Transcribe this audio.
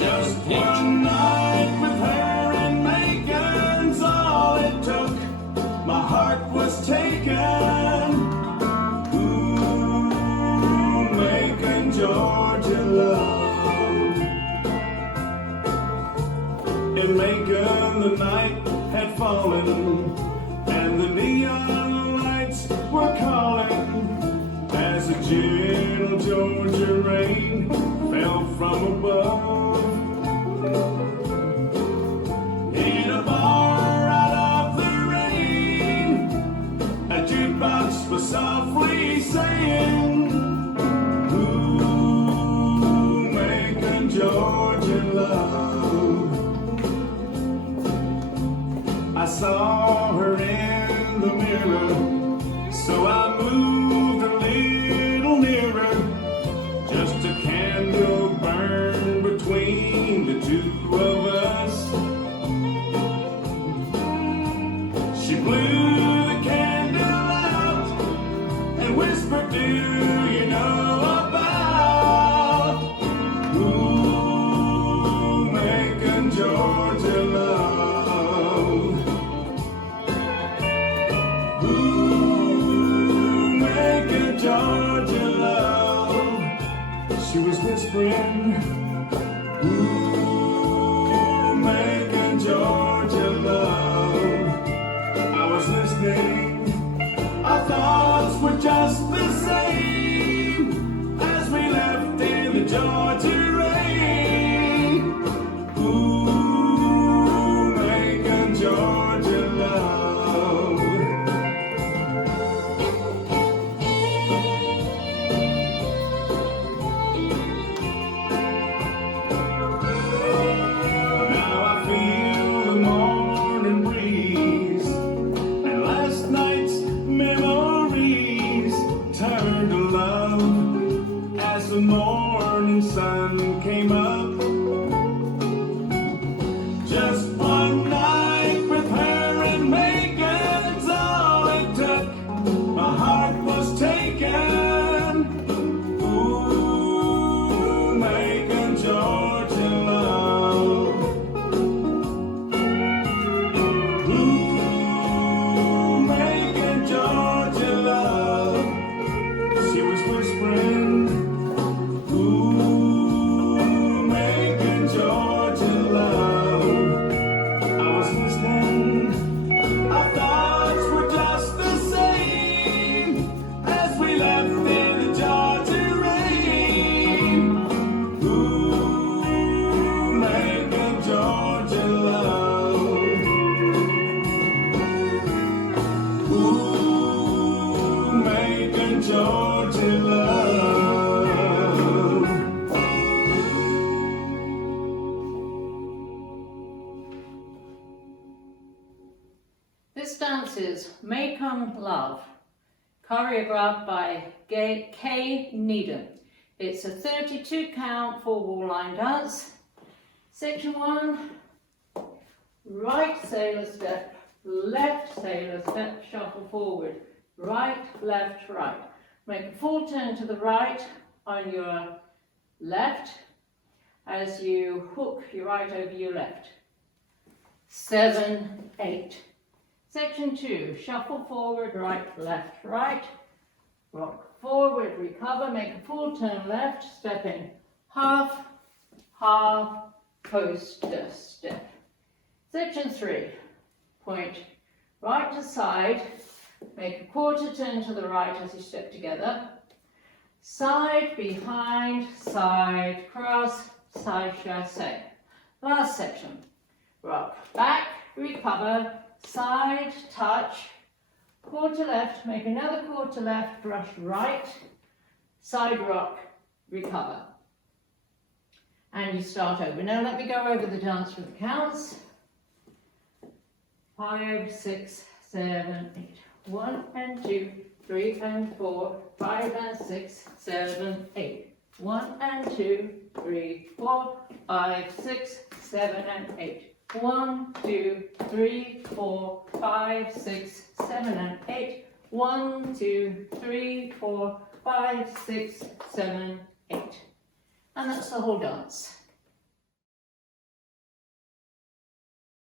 Just one night with her and Macon's all it took. My heart was taken. Ooh, Macon, Georgia love. In Macon the night had fallen, and the neon lights were calling, as a gentle Georgia rain fell from above. In a bar out of the rain, a jukebox was softly saying, ooh, Macon, Georgia love. I saw her in the mirror, so I moved a little nearer. Just a candle burned between the two of us. She blew the candle out and whispered, do you know about ooh, Macon, Georgia love? Ooh, Macon, Georgia love. She was whispering, ooh, Macon, Georgia love. I was listening, our thoughts were just the same as we left in the Georgia rain. Ooh, Macon, Georgia love. Now I feel the morning breeze, and last night's memories turn to love as the morning sun came up. Just one night with her and Macon's all it took. My heart was taken. Ooh, Macon, Georgia love. Ooh, Macon, Georgia love. She was whispering, ooh, Macon, Georgia love. I was listening, our thoughts were just the same as we left in the Georgia rain. Ooh, Macon, Georgia love. Ooh, Macon, Georgia love. This dance is Macon Love, choreographed by Kay Needham. It's a 32 count 4-wall line dance. Section 1, right sailor step, left sailor step, shuffle forward, right, left, right. Make a full turn to the right on your left as you hook your right over your left. 7, 8. Section 2, shuffle forward, right, left, right. Rock forward, recover, make a full turn left, step in half, half, coaster step. Section 3, point right to side, make a quarter turn to the right as you step together. Side, behind, side, cross, side chassé. Last section, rock back, recover, side, touch, quarter left, make another quarter left, brush right, side rock, recover. And you start over. Now let me go over the dance with the counts. 5, 6, 7, 8. 1 and 2, 3 and 4, 5 and 6, 7, 8. 1 and 2, 3, 4, 5, 6, 7 and 8. 1, 2, 3, 4, 5, 6, 7 and 8. 1, 2, 3, 4, 5, 6, 7, 8. And that's the whole dance.